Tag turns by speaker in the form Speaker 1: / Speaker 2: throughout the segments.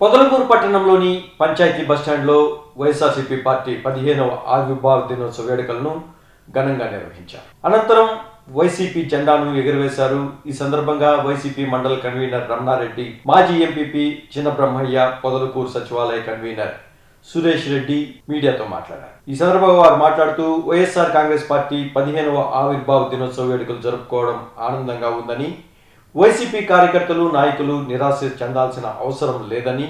Speaker 1: పొదలకూరు పట్టణంలోని పంచాయతీ బస్టాండ్లో వైఎస్ఆర్సీపీ పార్టీ పదిహేనవ ఆవిర్భావ దినోత్సవ వేడుకలను ఘనంగా నిర్వహించారు. అనంతరం వైసీపీ జెండాను ఎగురవేశారు. ఈ సందర్భంగా వైసీపీ మండల కన్వీనర్ రమణారెడ్డి మాజీ ఎంపీపీ చిన్నబ్రహ్మయ్య పొదలకూరు సచివాలయ కన్వీనర్ సురేష్ రెడ్డి మీడియాతో మాట్లాడారు. ఈ సందర్భంగా వారు మాట్లాడుతూ వైఎస్ఆర్ కాంగ్రెస్ పార్టీ పదిహేనవ ఆవిర్భావ దినోత్సవ వేడుకలు జరుపుకోవడం ఆనందంగా ఉందని వైసీపీ కార్యకర్తలు నాయకులు నిరాశ చెందాల్సిన అవసరం లేదని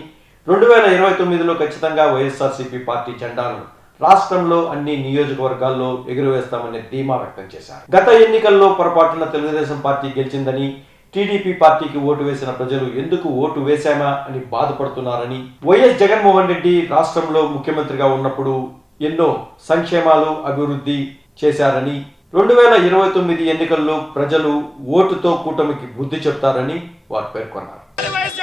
Speaker 1: రెండు వేల ఇరవై తొమ్మిదిలో ఖచ్చితంగా వైఎస్ఆర్సీపీ పార్టీ జెండాను రాష్ట్రంలో అన్ని నియోజకవర్గాల్లో ఎగురవేస్తామని ధీమా వ్యక్తం చేశారు. గత ఎన్నికల్లో పొరపాటున తెలుగుదేశం పార్టీ గెలిచిందని టీడీపీ పార్టీకి ఓటు వేసిన ప్రజలు ఎందుకు ఓటు వేశామా అని బాధపడుతున్నారని వైఎస్ జగన్మోహన్ రెడ్డి రాష్ట్రంలో ముఖ్యమంత్రిగా ఉన్నప్పుడు ఎన్నో సంక్షేమాలు అభివృద్ధి చేశారని రెండు వేల ఇరవై తొమ్మిది ఎన్నికల్లో ప్రజలు ఓటుతో కూటమికి బుద్ధి చెప్తారని వారు పేర్కొన్నారు.
Speaker 2: వైఎస్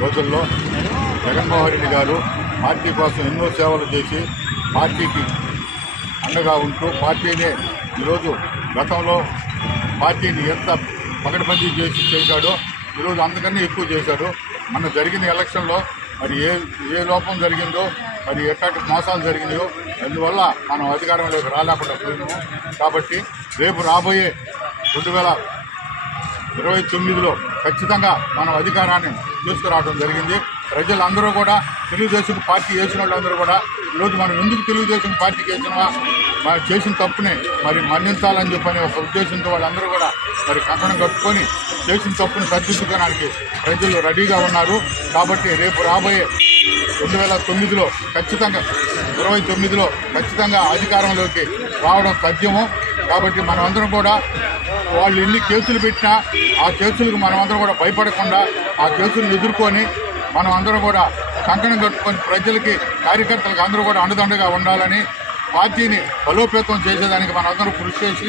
Speaker 3: రోజుల్లో జగన్మోహన్ రెడ్డి గారు పార్టీ కోసం ఎన్నో సేవలు చేసి పార్టీకి అండగా ఉంటూ పార్టీనే ఈరోజు గతంలో పార్టీని ఎంత పకడ్బందీ చేసి చేశాడో ఈరోజు అందుకనే ఎక్కువ చేశాడు. మన జరిగిన ఎలక్షన్లో మరి ఏ ఏ లోపం జరిగిందో మరి ఎట్లాంటి మోసాలు జరిగినాయో అందువల్ల మనం అధికారంలోకి రాలేకుండా పోయినాము. కాబట్టి రేపు రాబోయే రెండు వేల ఇరవై తొమ్మిదిలో ఖచ్చితంగా మనం అధికారాన్ని తీసుకురావడం జరిగింది. ప్రజలందరూ కూడా తెలుగుదేశం పార్టీ వేసిన వాళ్ళందరూ కూడా ఈరోజు మనం ఎందుకు తెలుగుదేశం పార్టీకి వేసినవా మరి చేసిన తప్పుని మరి మన్నించాలని చెప్పని ఒక ఉద్దేశంతో వాళ్ళందరూ కూడా మరి కంకణం కట్టుకొని చేసిన తప్పుని సరిదిద్దుకోవడానికి ప్రజలు రెడీగా ఉన్నారు. కాబట్టి రేపు రాబోయే రెండు వేల తొమ్మిదిలో ఖచ్చితంగా ఇరవై తొమ్మిదిలో ఖచ్చితంగా అధికారంలోకి రావడం సాధ్యము. కాబట్టి మనమందరం కూడా వాళ్ళు ఎన్ని కేసులు పెట్టినా ఆ కేసులకు మనమందరం కూడా భయపడకుండా ఆ కేసులను ఎదుర్కొని మనం అందరం కూడా కంకణం కట్టుకొని ప్రజలకి కార్యకర్తలకు అందరూ కూడా అండదండగా ఉండాలని పార్టీని బలోపేతం చేసేదానికి మనందరం కృషి చేసి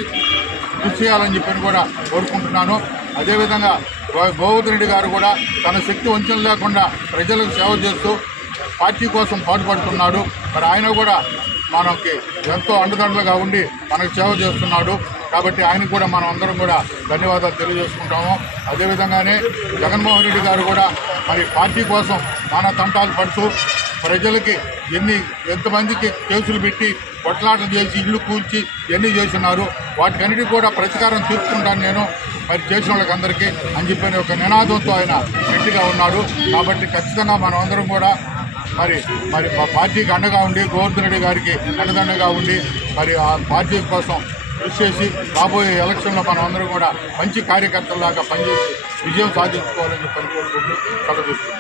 Speaker 3: కృషి చేయాలని చెప్పని కూడా కోరుకుంటున్నాను. అదేవిధంగా గో- గోవర్ధన్ రెడ్డి గారు కూడా తన శక్తి వంచన లేకుండా ప్రజలకు సేవ చేస్తూ పార్టీ కోసం పాటుపడుతున్నాడు. మరి ఆయన కూడా మనకి ఎంతో అండదండలుగా ఉండి మనకు సేవ చేస్తున్నాడు. కాబట్టి ఆయనకు కూడా మనం అందరం కూడా ధన్యవాదాలు తెలియజేసుకుంటాము. అదేవిధంగానే జగన్మోహన్ రెడ్డి గారు కూడా మరి పార్టీ కోసం మన తంటాలు పడుతూ ప్రజలకి ఎన్ని ఎంతమందికి కేసులు పెట్టి కొట్లాటలు చేసి ఇల్లు కూల్చి ఎన్ని చేస్తున్నారు వాటికన్నిటికీ కూడా ప్రతీకారం తీర్చుకుంటాను నేను. మరి చేసిన వాళ్ళకందరికీ అని చెప్పిన ఒక నినాదంతో ఆయన గట్టిగా ఉన్నాడు. కాబట్టి ఖచ్చితంగా మనం అందరం కూడా మరి మరి మా పార్టీకి అండగా ఉండి గోవర్ధన్ రెడ్డి గారికి అండదండగా ఉండి మరి ఆ పార్టీ కోసం కృషి చేసి రాబోయే ఎలక్షన్లో మనం అందరం కూడా మంచి కార్యకర్తలాగా పనిచేసి విజయం సాధించుకోవాలని చెప్పని కోరుకుంటూ సెలవు